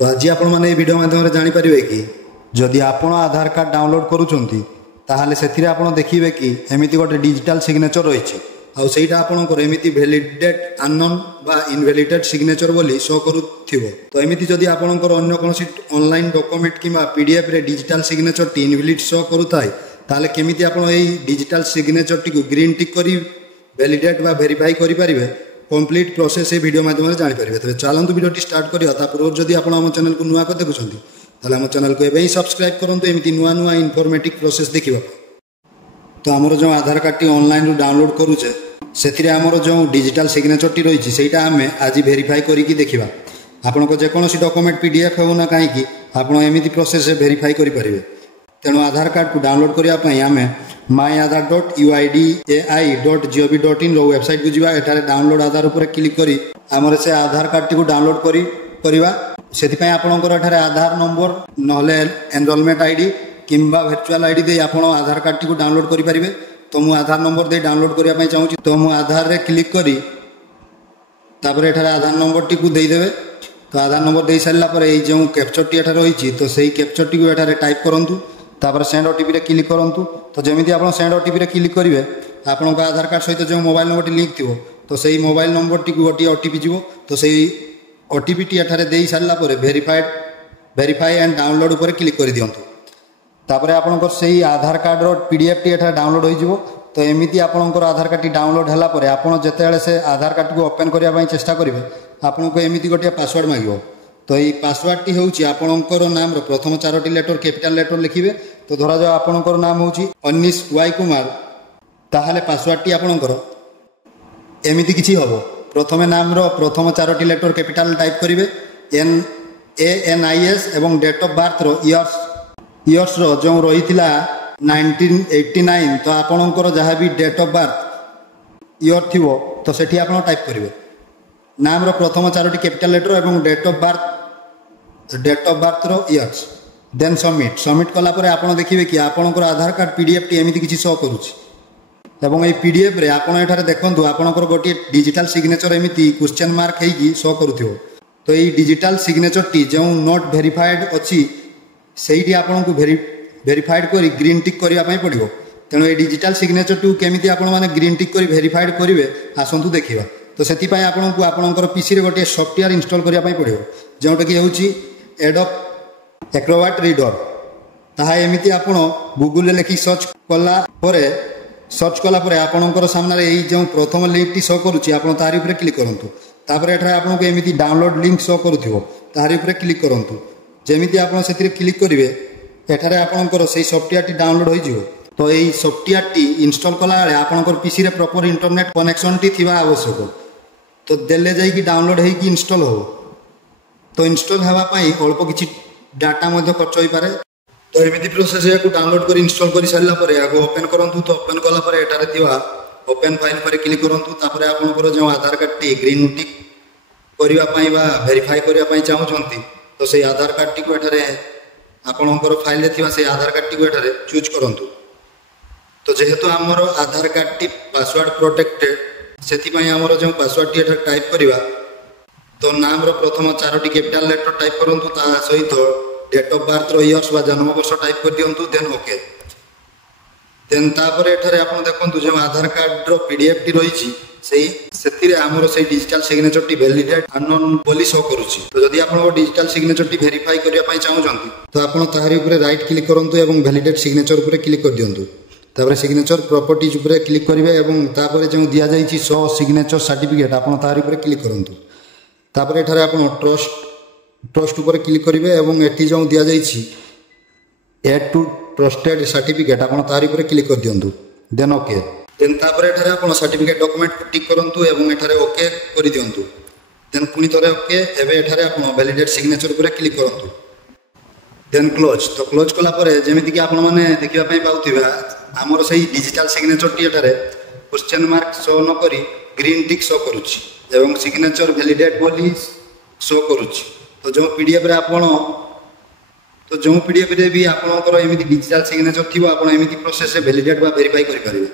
तो आज आपण मैंने वीडियो माध्यम जानीपारे कि जदि आपण आधार कार्ड डाउनलोड करूँगी ताहले से आपड़ देखिए कि एमती गोटे डिजिटल सिग्नेचर रही आईटा आपंकर एमती भैलिडेट अननोन बा इनभैलिडेट सिग्नेचर बोली शो करूथिबो। तो एमती जदि आपंकर अन्य कौन ऑनलाइन डॉक्यूमेंट किंवा पीडीएफ रे digital signature T invalid show करूए ताहले केमिति आपण एई डिजिटल सिग्नेचर टी को ग्रीन टिक करी वैलिडेट बा वेरीफाई करि परिबे कंप्लीट प्रोसेस वीडियो माध्यम जानी पारे। तेज चलतु वीडियो स्टार्ट करिया पूर्व जदि आप चैनल को नुआ कर देखुं ताहले आम चैनल को एवं सब्सक्राइब करूँ एमती नुआ नुआ इनफॉर्मेटिव प्रोसेस देखा। तो आमर जो आधार कार्ड टी ऑनलाइन रू डाउनलोड करूचे से आमर जो डिजिटल सिग्नेचर टी रही है आम आज वेरीफाई करके देखा आपण को जेकोसी डॉक्यूमेंट पीडीएफ हो ना कहीं आप एमती प्रोसेस वेरीफाई करेंगे। तेणु आधार कार्ड को डाउनलोड करने आम myAadhar.uidai.gov.in वेबसाइट को जावा एठारे डाउनलोड आधार उपर क्लिक करी आमर से आधार कार्ड टी को डाउनलोड करिवा से आपणकर एठारे आधार नंबर नहले एनरोलमेंट आईडी किंबा वर्चुअल आईडी दे आपण आधार कार्ड टी को डाउनलोड करि परिबे। तो मु आधार नंबर दे डाउनलोड करिया पई चाहूची तो मु आधार रे क्लिक करी तापर एठारे आधार नंबर टी को दे देबे। तो आधार नंबर दे सारला पर ए जो कैप्चर टी एठारे रहिछि तो सेही कैप्चर टी को एठारे टाइप करंतु तापर सेंड ओटीपी रे क्लिक करंतु। तो जेमिति आपण सेंड ओटीपी रे क्लिक करिवे आपण को आधार कार्ड सहित जो मोबाइल नंबर टी लिंक थिबो तो सेही मोबाइल नंबर टी को गोटी ओटीपी जीवो। तो सेही ओटीपी टी एठारे देई सारला पर वेरीफाई एंड डाउनलोड उपर क्लिक कर दियंतु। तापर आपणकर सेही आधार कार्ड रो पीडीएफ टी एठारे डाउनलोड होई जिवो। तो एमती आपणकर आधार कार्ड टी डाउनलोड होला पर आपण जेतेबेले से आधार कार्ड को ओपन करिया पई चेष्टा करिवे आपनको एमती गोटे पासवर्ड मांगिबो। तो ये पासवर्ड टी होउची आपणकर नाम रो प्रथम चारोटी लेटर कैपिटल लेटर लिखिबे। तो धरा जाओ आपणकर नाम होउची अनिश वाई कुमार ताहले पासवर्ड टी आपणकर एमती किछि हबो प्रथमे नाम रो प्रथम चारोटी लेटर कैपिटल टाइप करिवे ANIS एवं डेट ऑफ बर्थ रो इयर्स रो जो रही 1989 तो आपणकर जहाँ भी डेट ऑफ बर्थ इयर थिवो तो सेठी आपण टाइप करिवे नाम रो प्रथम चारोटी कैपिटल लेटर एवं डेट ऑफ बर्थ रो इयर्स देन सबमिट कला परे आपण देखिबे कि आपणकर आधार कार्ड पीडीएफ टी एमिति किछि शो करूछि एवं ए पीडीएफ रे आपण एठारे देखंतु आपणकर गोटे डिजिटल सिग्नेचर एमिति क्वेश्चन मार्क हेकी शो करूथिबो। तो ये डिजिटल सिग्नेचर टी जो नॉट वेरीफाइड अच्छी सेठी आपन को वेरीफाइड करी ग्रीन टिक करिया पई पड़िबो। तेणु ये डिजिटल सिग्नेचर टी केमिति आपण माने ग्रीन टिक करी वेरीफाइड करिवे आसंतु देखिबा। तो सेति पई आपन को आपनकर पीसी रे गोटे सॉफ्टवेयर इंस्टॉल करिया पई पड़िबो जोटा कि होउची एडोब एक्रोबैट रीडर। ताहा एमिति आपण गूगल रे लिखि सर्च कला परे आपनकर सामने रे एई जो प्रथम लिंक टी शो करूची आपण तारि ऊपर क्लिक करंतु। तापर एठारे आपन को एमिति डाउनलोड लिंक शो करूथिबो तारि ऊपर क्लिक करंतु। जेमिति आपण सेति क्लिक करिवे एठारे आपनकर सेही सॉफ्टवेयर टी डाउनलोड होई जिवो। तो एई सॉफ्टवेयर टी इंस्टॉल कला बेले आपनकर पीसी रे प्रॉपर इंटरनेट कनेक्शन टी थिबा आवश्यक। तो देले जाई कि डाउनलोड हेई कि इंस्टॉल हो। तो इंस्टॉल हेबा पई अल्प किछि डाटा मध्ये खर्च होई पारे। तो एमिति प्रोसेस या को डाउनलोड कर इंस्टॉल कर सारला परे आगो ओपन करंतु। तो ओपन कला परे एठारे थिबा ओपन फाइल पर क्लिक करंतु। तापर आपनकर जो आधार कार्ड टी ग्रीन टिक करिवा पई बा वेरीफाई करिवा पई चाहउछंती तो से आधार कार्ड टी को एठारे आपनकर फाइल रे थिबा से आधार कार्ड टी को एठारे चूज करंतु। तो जेहेतु हमर आधार कार्ड टी पासवर्ड प्रोटेक्टेड सेति पई हमर जो पासवर्ड टी एठारे टाइप करिवा तो नाम रो प्रथम चारोटी कैपिटल लेटर टाइप करंतु ता सहित डेट ऑफ बर्थ रो इयर्स बा जन्म वर्ष टाइप कर दियंतु। देन ओके देन तापर एठारे आपण देखंतु जो आधार कार्ड रो पीडीएफ टी रहिछि सेतिरे हमर से digital signature T validate unknown बोली शो करूछि। तो जदि आपण डिजिटल सिग्नेचर टी वेरीफाई करिया पई चाहउछंती तो आपण ताहारी ऊपर राइट क्लिक करंतु एवं वैलिडेट सिग्नेचर ऊपर क्लिक कर दियंतु। तापर सिग्नेचर प्रॉपर्टीज ऊपर क्लिक करिवे एवं तापर जो दिया जाईछि शो सिग्नेचर सर्टिफिकेट आपण ताहारी ऊपर क्लिक करंतु। तापर एठारे आपण ट्रस्ट ऊपर क्लिक करिवे एवं एठी जो दिया जाईछि ऐड टू ट्रस्टेड सर्टिफिकेट आपण ताहारी ऊपर क्लिक कर दियंतु। देन ओके देन तापर एठारे आपण सर्टिफिकेट डॉक्यूमेंट को टिक करंतु एवं एठारे ओके करि दियंतु। देन पुनी तरे ओके एबे एठारे आपण वैलिडेट सिग्नेचर ऊपर क्लिक करंतु। Then close. तो क्लोज कला परे जेमिति कि आपण माने देखिबा पई पाउथिबा हमर सही डिजिटल सिग्नेचर टी एठारे क्वेश्चन मार्क शो न करी ग्रीन टिक शो करूछि एवं सिग्नेचर वैलिडेट बोली शो करूछि। तो जो पीडीएफ रे आपण भी आपनकर एमिति डिजिटल सिग्नेचर थिबो आपण एमिति प्रोसेस रे वैलिडेट बा वेरीफाई करि परिबे।